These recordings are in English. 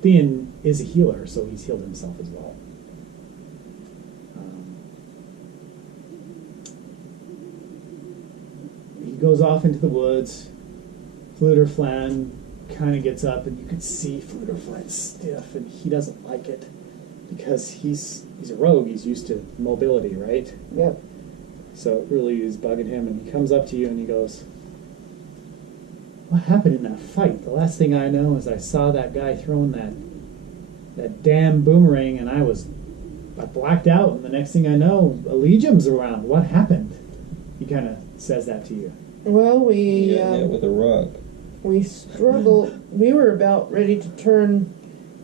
Theon is a healer, so he's healed himself as well. He goes off into the woods. Flan kind of gets up, and you can see Flan's stiff, and he doesn't like it because he's a rogue. He's used to mobility, right? Yep. So it really is bugging him, and he comes up to you and he goes, "What happened in that fight? The last thing I know is I saw that guy throwing that damn boomerang, and I blacked out, and the next thing I know, Allegium's around. What happened?" He kind of says that to you. Well, we with a rock. We struggled. We were about ready to turn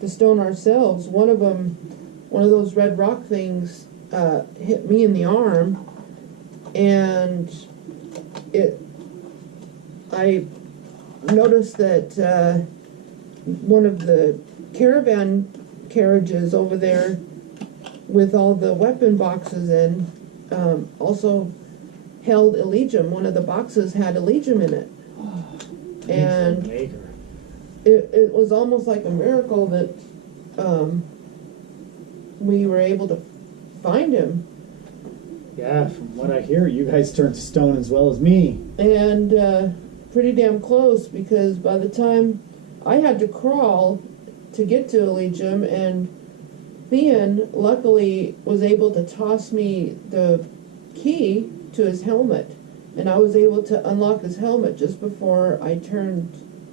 to stone ourselves. One of those red rock things, hit me in the arm, and I noticed that one of the caravan carriages over there with all the weapon boxes in also held Allegium. One of the boxes had Allegium in it. And it was almost like a miracle that we were able to find him. Yeah, from what I hear, you guys turned to stone as well as me. And pretty damn close, because by the time I had to crawl to get to Allegium, and Theon luckily was able to toss me the key to his helmet, and I was able to unlock his helmet just before I turned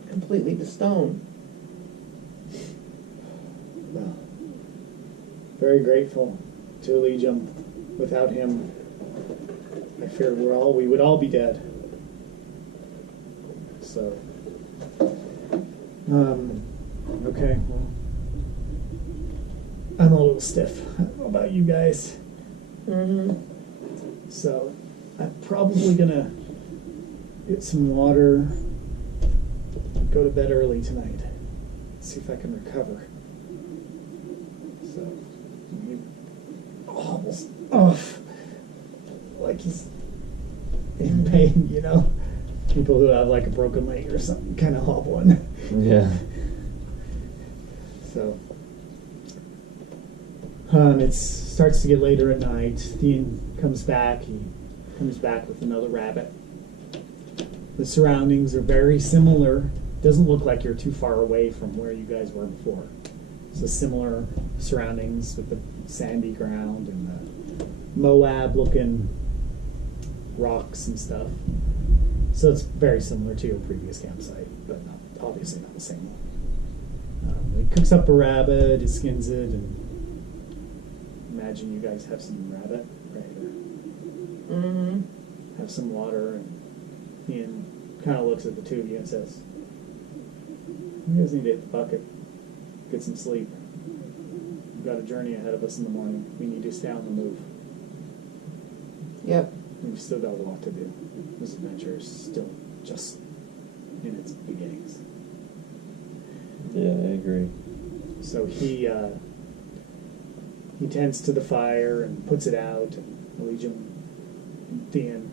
completely to stone. Well, very grateful to Allegium. Without him, I fear we would all be dead. So, okay, well, I'm a little stiff. I don't know about you guys. Mm-hmm. So, I'm probably gonna get some water, go to bed early tonight, see if I can recover. So, he hobbles off like he's in pain, you know? People who have like a broken leg or something kind of hobbling. Yeah. So, it starts to get later at night. Theon comes back. He comes back with another rabbit. The surroundings are very similar. Doesn't look like you're too far away from where you guys were before. So similar surroundings with the sandy ground and the Moab-looking rocks and stuff. So it's very similar to your previous campsite, but obviously not the same one. He cooks up a rabbit, he skins it, and imagine you guys have some rabbit, right? Or have some water, and Ian kind of looks at the two of you and says, "You guys need to hit the bucket, get some sleep. We've got a journey ahead of us in the morning. We need to stay on the move. Yep. We've still got a lot to do. This adventure is still just in its beginnings." Yeah, I agree. So he tends to the fire and puts it out, and Allegium and Theon,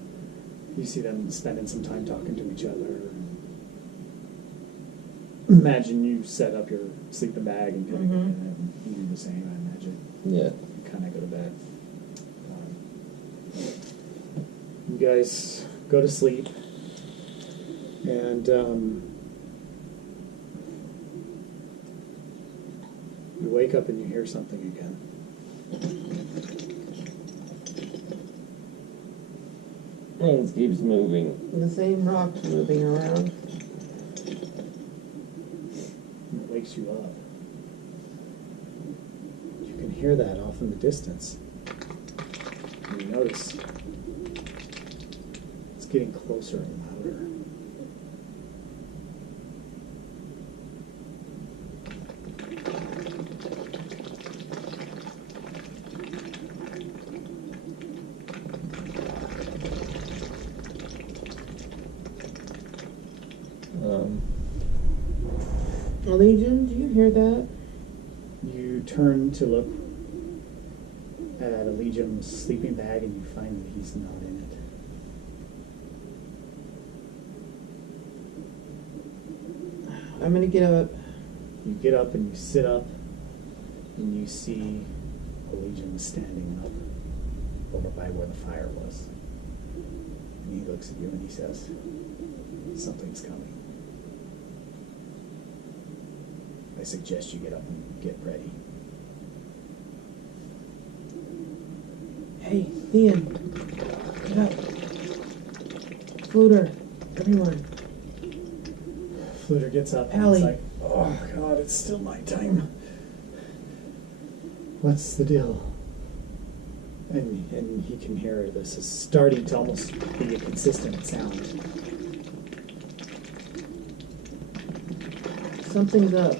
you see them spending some time talking to each other. Imagine you set up your sleeping bag and kind of get in it, and you do the same, I imagine. Yeah. Kind of go to bed. You guys go to sleep, and you wake up and you hear something again. Things keeps moving. The same rocks moving around. And it wakes you up. You can hear that off in the distance. And you notice it's getting closer and louder. Legion, do you hear that? You turn to look at Allegium's sleeping bag, and you find that he's not in it. I'm gonna get up. You get up and you sit up, and you see a legion standing up over by where the fire was. And he looks at you and he says, something's coming. I suggest you get up and get ready. Hey, Ian, get up. Fluter, everyone. Fluter gets up and Allie. it's like, oh God, it's still nighttime. What's the deal? And he can hear this is starting to almost be a consistent sound. Something's up.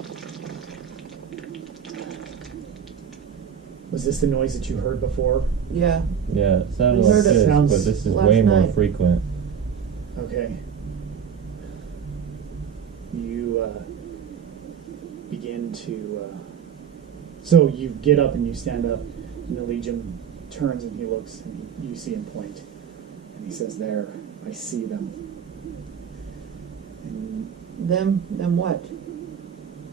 Was this the noise that you heard before? Yeah. Yeah, it sounded We like heard it. this, Sounds but this is last way more night. frequent. Okay. You begin to. So you get up and you stand up, and the Legion turns and he looks, and you see him point, and he says, "There, I see them." And Them what?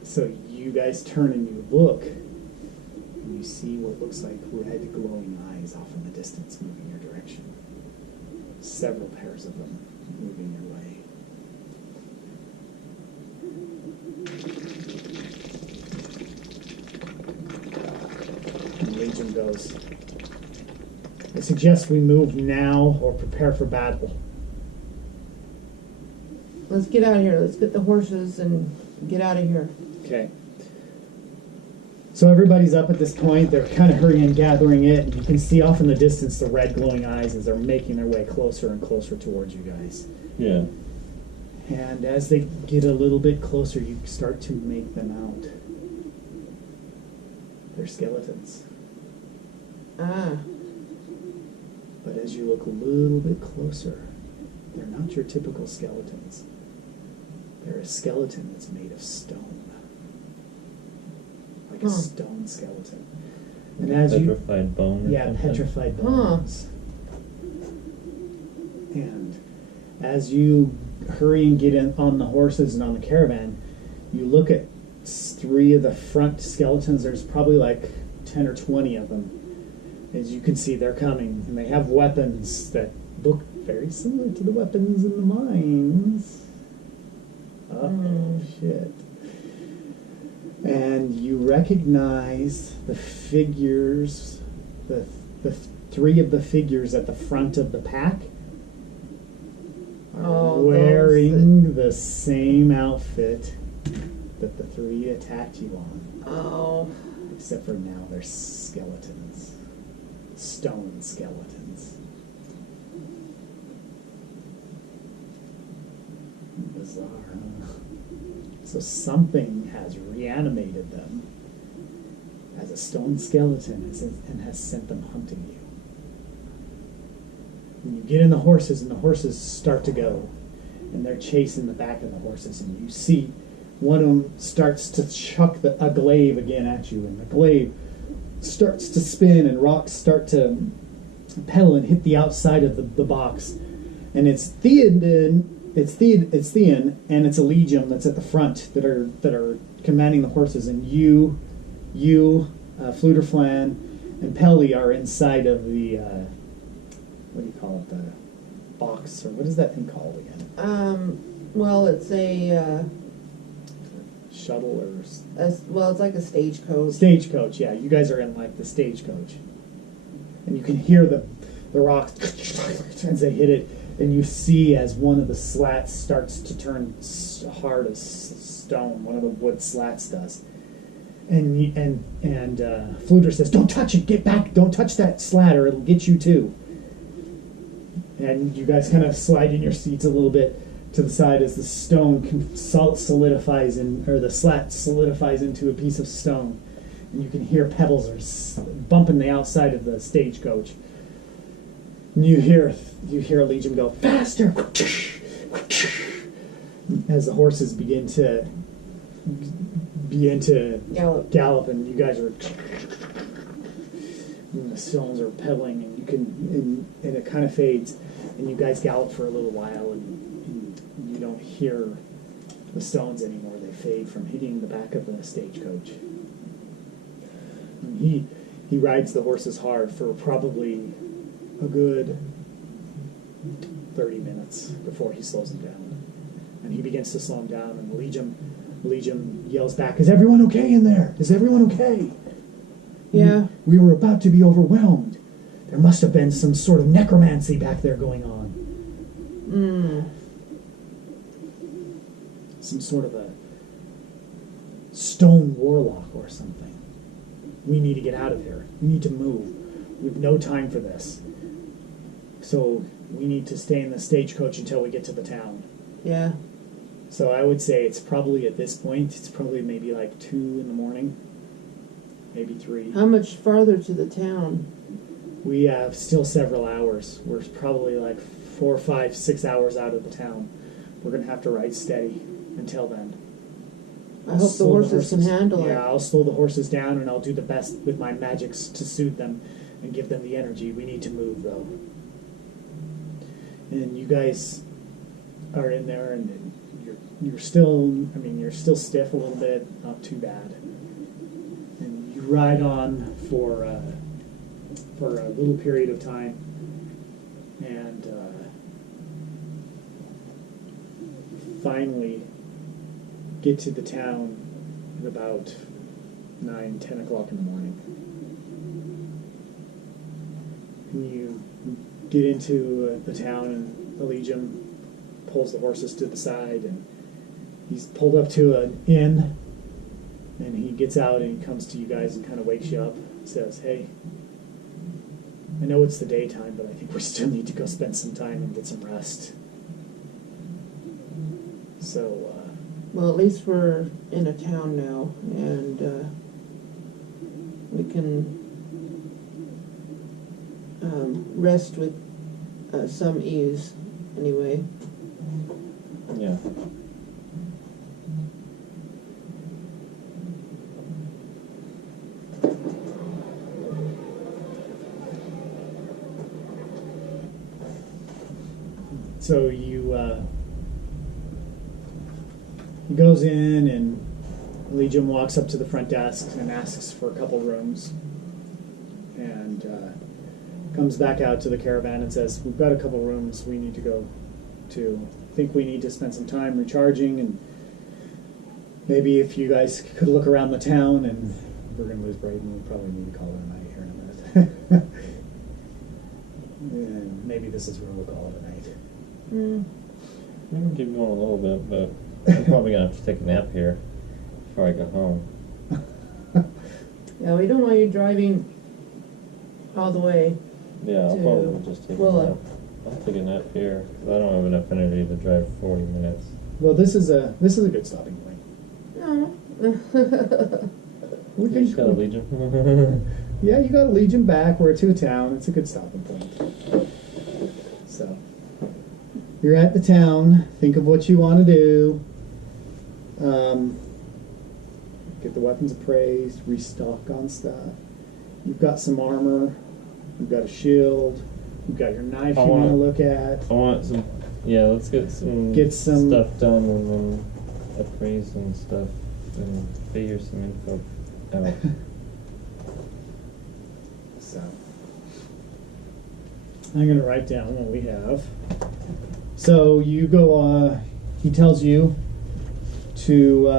so you guys turn and you look, and you see what looks like red glowing eyes off in the distance moving your direction. Several pairs of them moving your way. And Legion goes, I suggest we move now or prepare for battle. Let's get out of here. Let's get the horses and get out of here. Okay. So everybody's up at this point. They're kind of hurrying and gathering it. And you can see off in the distance the red glowing eyes as they're making their way closer and closer towards you guys. Yeah. And as they get a little bit closer, you start to make them out. They're skeletons. Ah. But as you look a little bit closer, they're not your typical skeletons. They're a skeleton that's made of stone. Like a stone skeleton. And as Petrified bone or yeah, something? petrified bones. And as you hurry and get in on the horses and on the caravan, you look at three of the front skeletons. There's probably like 10 or 20 of them. As you can see, they're coming, and they have weapons that look very similar to the weapons in the mines. Oh, shit. And you recognize the figures, the three of the figures at the front of the pack are Oh, wearing the same outfit that the three attacked you on. Oh. Except for now they're skeletons. Stone skeletons. Bizarre, huh? So something has reanimated them as a stone skeleton and has sent them hunting you. And you get in the horses, and the horses start to go. And they're chasing the back of the horses, and you see one of them starts to chuck a glaive again at you, and the glaive starts to spin, and rocks start to pedal and hit the outside of the box. And it's Theoden, and it's a legion that's at the front that are commanding the horses, and you, Fluterflan, and Pelly are inside of the what do you call it, the box, or what is that thing called again? Well, it's a Shuttle or well, it's like a stagecoach. stagecoach. Yeah, you guys are in like the stagecoach, and you can hear the rocks as they hit it, and you see as one of the slats starts to turn hard as stone. One of the wood slats does, and Fluter says, "Don't touch it. Get back. Don't touch that slat, or it'll get you too." And you guys kind of slide in your seats a little bit to the side as the stone solidifies or the slat solidifies into a piece of stone, and you can hear pebbles are bumping the outside of the stagecoach. And you hear Legion go faster as the horses begin to gallop, and you guys are. And the stones are pedaling, and you can, and it kind of fades, and you guys gallop for a little while, and you don't hear the stones anymore. They've fade from hitting the back of the stagecoach. And he rides the horses hard for probably a good 30 minutes before he slows them down. And he begins to slow them down, and Legion yells back, "Is everyone okay in there? Is everyone okay?" Yeah. We were about to be overwhelmed. There must have been some sort of necromancy back there going on. Some sort of a stone warlock or something. We need to get out of here. We need to move. We have no time for this. So we need to stay in the stagecoach until we get to the town. Yeah. So I would say it's probably at this point, it's probably maybe like 2 in the morning, maybe 3. How much farther to the town? We have still several hours. We're probably like 4, 5, 6 hours out of the town. We're going to have to ride steady until then. I hope the Slow horses can handle it. Yeah, I'll slow the horses down, and I'll do the best with my magics to soothe them and give them the energy. We need to move, though. And you guys are in there, and you're still, I mean, you're still stiff a little bit, not too bad. And you ride on for a little period of time, and finally get to the town at about 9, 10 o'clock in the morning. And you get into the town, and Allegium pulls the horses to the side, and he's pulled up to an inn, and he gets out and he comes to you guys and kind of wakes you up, says, "Hey, I know it's the daytime, but I think we still need to go spend some time and get some rest." So, Well, at least we're in a town now, and we can rest with some ease, anyway. Yeah. so he goes in, and Legion walks up to the front desk and asks for a couple rooms, and comes back out to the caravan and says, "We've got a couple rooms we need to go to. I think we need to spend some time recharging, and maybe if you guys could look around the town." And we're going to lose Braden. We probably need to call it a night here in a minute. And maybe this is where we'll call it a night. We can keep going a little bit, but I'm probably gonna have to take a nap here before I go home. Yeah, we don't want you driving all the way. Yeah, I'll To probably just take a Willow. nap. I'll take a nap here because I don't have enough energy to drive 40 minutes. Well, this is a good stopping point. No. We You just got a can, Legion. yeah, you got a Legion back. We're to a town. It's a good stopping point. So you're at the town. Think of what you want to do. Get the weapons appraised. Restock on stuff. You've got some armor. You've got a shield. You've got your knife I you want to wanna- look at. I want some. Yeah, let's get some stuff done and then appraise and stuff and figure some info out. So I'm going to write down what we have. So you go, he tells you to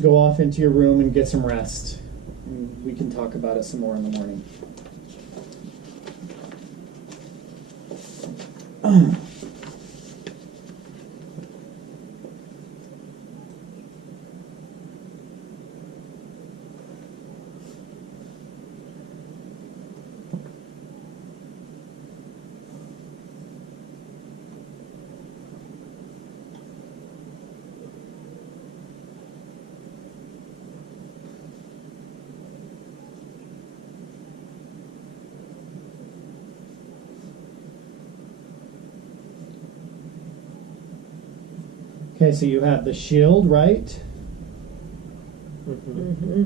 go off into your room and get some rest. And we can talk about it some more in the morning. Okay, so you have the shield, right? Mm-hmm.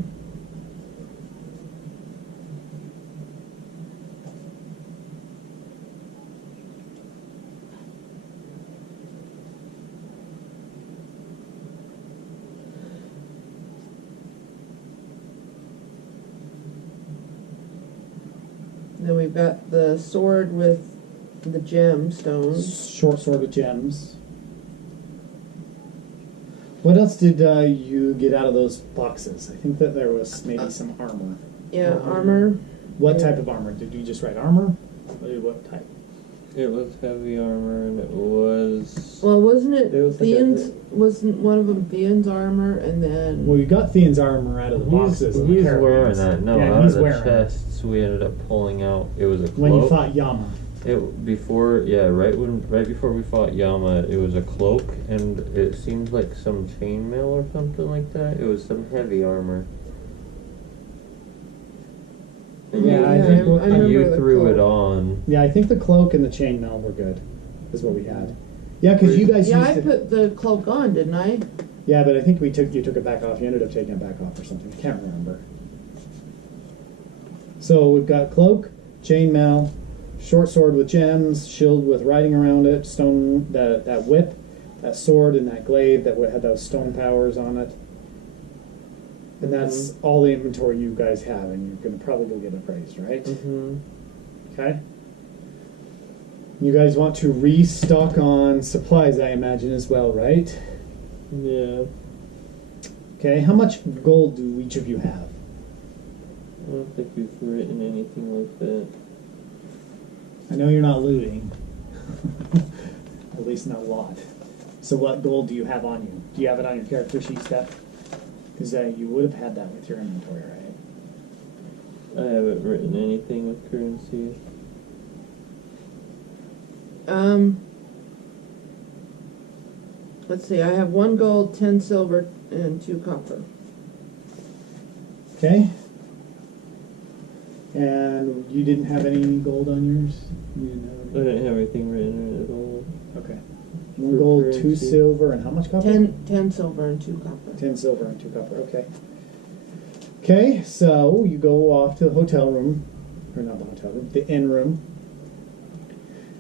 Then we've got the sword with the gemstones. Short sword with gems. What else did you get out of those boxes? I think that there was maybe some armor. Yeah, armor. What type of armor? Did you just write armor? What type? It was heavy armor, and it was. Well, wasn't it It was like Theon's? Wasn't one of them Theon's armor, and then? Well, you got Theon's armor out of the boxes. and the He's wearing caravans. that. No, Yeah, out he's of the wearing it. chests we ended up pulling out. It was a cloak. When you fought Yama. It before, yeah, right before we fought Yama, it was a cloak, and it seemed like some chainmail or something like that. It was some heavy armor. Yeah, I think I remember You the threw it cloak. on. Yeah, I think the cloak and the chainmail were good. Is what we had. Yeah, because you guys Yeah, used I it. put the cloak on, didn't I? Yeah, but I think you took it back off. You ended up taking it back off or something. I can't remember. So we've got cloak, chainmail, short sword with gems, shield with writing around it, stone that whip, that sword, and that glaive that had those stone powers on it. And that's all the inventory you guys have, and you're going to probably go get appraised, right? Mm-hmm. Okay. You guys want to restock on supplies, I imagine, as well, right? Yeah. Okay. How much gold do each of you have? I don't think we've written anything like that. I know you're not looting. At least not a lot. So what gold do you have on you? Do you have it on your character sheet, Steph? Because you would have had that with your inventory, right? I haven't written anything with currency. Let's see. I have 1 gold, 10 silver, and 2 copper. Okay. And you didn't have any gold on yours? You didn't have I didn't have anything written in it at all. Okay. 1 gold, 2 currency. silver, and how much copper? 10 silver and 2 copper. 10 silver and 2 copper, okay. Okay, so you go off to the hotel room, or not the hotel room, the inn room.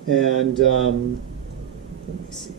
And, let me see.